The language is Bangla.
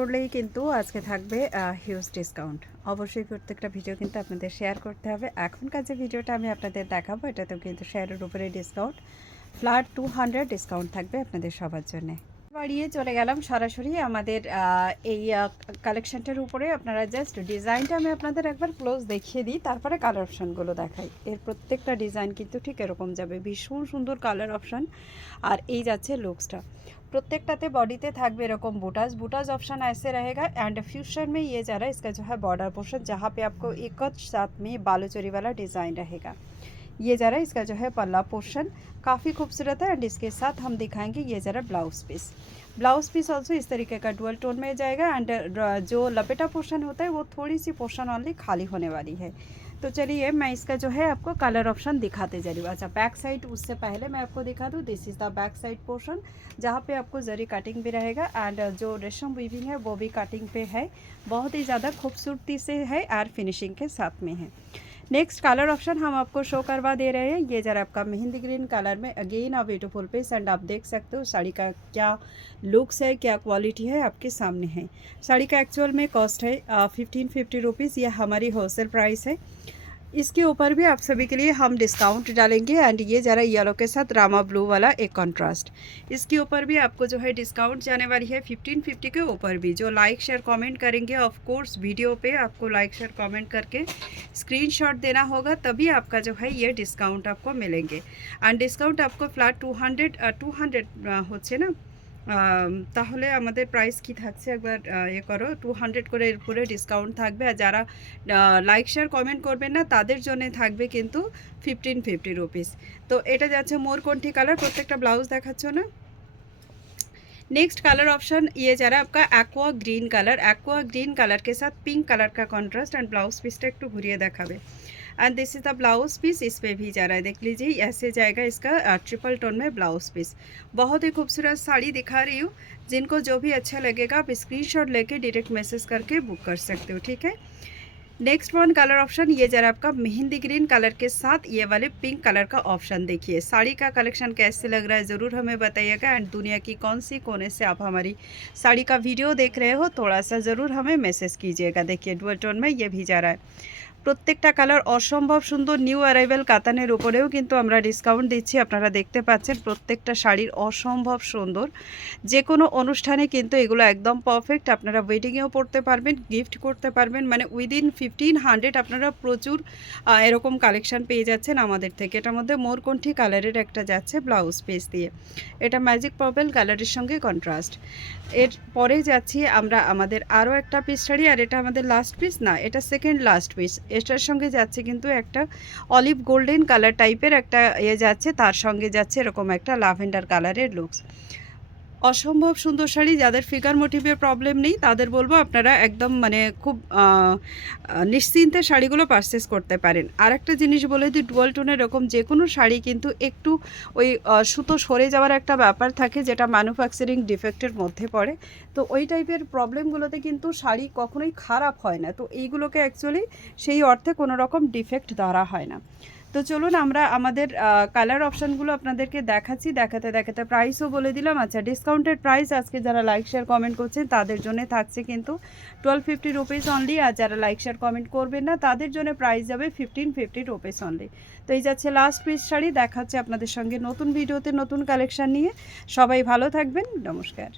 করলেই কিন্তু আজকে থাকবে হিউজ ডিসকাউন্ট। অবশ্যই প্রত্যেকটা ভিডিও কিন্তু আপনাদের শেয়ার করতে হবে। এখনকার যে ভিডিওটা আমি আপনাদের দেখাবো এটাতেও কিন্তু শেয়ারের উপরে ডিসকাউন্ট, ফ্ল্যাট 200 ডিসকাউন্ট থাকবে আপনাদের সবার জন্য। বাড়িয়ে চলে গেলাম সরাসরি আমাদের এই কালেকশনটার উপরে। আপনারা জাস্ট ডিজাইনটা আমি আপনাদের একবার ক্লোজ দেখিয়ে দিই, তারপরে কালার অপশানগুলো দেখাই। এর প্রত্যেকটা ডিজাইন কিন্তু ঠিক এরকম যাবে, ভীষণ সুন্দর কালার অপশান। আর এই যাচ্ছে লুকসটা, प्रत्येकटाते बॉडीते থাকবে এরকম बुटाज ऑप्शन ऐसे रहेगा। एंड फ्यूजन में ये जा रहा है इसका जो है बॉर्डर पोर्शन, जहाँ पे आपको एक साथ में बालूचोरी वाला डिज़ाइन रहेगा। ये जा रहा है इसका जो है पल्ला पोर्शन, काफ़ी खूबसूरत है। एंड इसके साथ हम दिखाएंगे ये ज़रा ब्लाउज पीस ऑल्सो इस तरीके का डुअल टोन में जाएगा। एंड जो लपेटा पोर्शन होता है वो थोड़ी सी पोर्शन ऑनली खाली होने वाली है। तो चलिए मैं इसका जो है आपको कलर ऑप्शन दिखाते जा रही हूँ। अच्छा, बैक साइड उससे पहले मैं आपको दिखा दूँ, this is the back side portion, जहाँ पे आपको जरी कटिंग भी रहेगा। एंड जो रेशम वीविंग है वो भी कटिंग पे है, बहुत ही ज़्यादा खूबसूरती से है और फिनिशिंग के साथ में है। नेक्स्ट कलर ऑप्शन हम आपको शो करवा दे रहे हैं। ये जरा आपका मेहंदी ग्रीन कलर में again a beautiful piece. And आप देख सकते हो साड़ी का क्या लुक्स है, क्या क्वालिटी है, आपके सामने है। साड़ी का एक्चुअल में कॉस्ट है 1550 रुपीज़, यह हमारी होलसेल प्राइस है। इसके ऊपर भी आप सभी के लिए हम डिस्काउंट डालेंगे। एंड ये ज़रा येलो के साथ रामा ब्लू वाला एक कॉन्ट्रास्ट, इसके ऊपर भी आपको जो है डिस्काउंट जाने वाली है 1550 के ऊपर भी। जो लाइक शेयर कमेंट करेंगे, ऑफ कोर्स वीडियो पे आपको लाइक शेयर कमेंट करके स्क्रीनशॉट देना होगा, तभी आपका जो है ये डिस्काउंट आपको मिलेंगे। एंड डिस्काउंट आपको फ्लैट 200 होच्छे ना, তাহলে আমাদের প্রাইস কি থাকছে একবার এ করো। 200 করে এর উপরে ডিসকাউন্ট থাকবে। আর যারা লাইক শেয়ার কমেন্ট করবেন না তাদের জন্য থাকবে কিন্তু 1550 रुपीज़। तो এটা যাচ্ছে মোরকণ্ঠী কালার, প্রত্যেকটা ব্লাউজ দেখাচ্ছ না। नेक्स्ट कलर ऑप्शन ये जा रहा है आपका एक्वा ग्रीन कलर के साथ पिंक कलर का कॉन्ट्रास्ट। एंड ब्लाउज पीसटा একটু ঘুরিয়ে দেখাবে। And this is the blouse piece, इस पे भी जा रहा है, देख लीजिए ऐसे जाएगा इसका ट्रिपल टोन में ब्लाउज पीस। बहुत ही खूबसूरत साड़ी दिखा रही हूँ, जिनको जो भी अच्छा लगेगा आप स्क्रीनशॉट लेके डायरेक्ट मैसेज करके बुक कर सकते हो, ठीक है। नेक्स्ट वन कलर ऑप्शन ये जरा आपका मेहंदी ग्रीन कलर के साथ ये वाले पिंक कलर का ऑप्शन। देखिए साड़ी का कलेक्शन कैसे लग रहा है ज़रूर हमें बताइएगा। एंड दुनिया की कौन सी कोने से आप हमारी साड़ी का वीडियो देख रहे हो, थोड़ा सा ज़रूर हमें मैसेज कीजिएगा। देखिए डुअल टोन में ये भी जा रहा है, প্রত্যেকটা কালার অসম্ভব সুন্দর। নিউ অ্যারাইভেল কাতানের উপরেও কিন্তু আমরা ডিসকাউন্ট দিচ্ছি, আপনারা দেখতে পাচ্ছেন। প্রত্যেকটা শাড়ির অসম্ভব সুন্দর, যে কোনো অনুষ্ঠানে কিন্তু এগুলো একদম পারফেক্ট। আপনারা ওয়েডিংয়েও পরতে পারবেন, গিফট করতে পারবেন, মানে উইদিন 1500 আপনারা প্রচুর এরকম কালেকশান পেয়ে যাচ্ছেন আমাদের থেকে। এটার মধ্যে মোরকণ্ঠী কালারের একটা যাচ্ছে ব্লাউজ পিস দিয়ে, এটা ম্যাজিক পার্পল কালারের সঙ্গে কন্ট্রাস্ট। এর পরে যাচ্ছি আমরা আমাদের আরও একটা পিস শাড়ি, আর এটা আমাদের লাস্ট পিস না, এটা সেকেন্ড লাস্ট পিস। এটার সঙ্গে যাচ্ছে কিন্তু একটা অলিভ গোল্ডেন কালার টাইপের একটা যাচ্ছে, তার সঙ্গে যাচ্ছে এরকম একটা ল্যাভেন্ডার কালারের লুকস। অসম্ভব সুন্দর শাড়ি। যাদের ফিগার মোটিভের প্রবলেম নেই তাদের বলবো আপনারা একদম মানে খুব নিশ্চিন্তে শাড়িগুলো পারচেস করতে পারেন। আর একটা জিনিস বলে দিই, ডুয়াল টোনের এরকম যে কোনো শাড়ি কিন্তু একটু ওই সুতো সরে যাওয়ার একটা ব্যাপার থাকে, যেটা ম্যানুফ্যাকচারিং ডিফেক্টের মধ্যে পড়ে। তো ওই টাইপের প্রবলেমগুলোতে কিন্তু শাড়ি কখনোই খারাপ হয় না। তো এইগুলোকে অ্যাকচুয়ালি সেই অর্থে কোনো রকম ডিফেক্ট ধরা হয় না। তো চলুন আমরা আমাদের কালার অপশানগুলো আপনাদেরকে দেখাচ্ছি, দেখাতে দেখাতে প্রাইসও বলে দিলাম। আচ্ছা, ডিসকাউন্টেড প্রাইস আজকে যারা লাইক শেয়ার কমেন্ট করছেন তাদের জন্য থাকছে কিন্তু 1250 রুপিস অনলি। আর যারা লাইক শেয়ার কমেন্ট করবেন না তাদের জন্য প্রাইস যাবে 1550 রুপিস অনলি। তো এই যাচ্ছে লাস্ট পিস শাড়ি, দেখাচ্ছে আপনাদের সঙ্গে নতুন ভিডিওতে নতুন কালেকশান নিয়ে। সবাই ভালো থাকবেন, নমস্কার।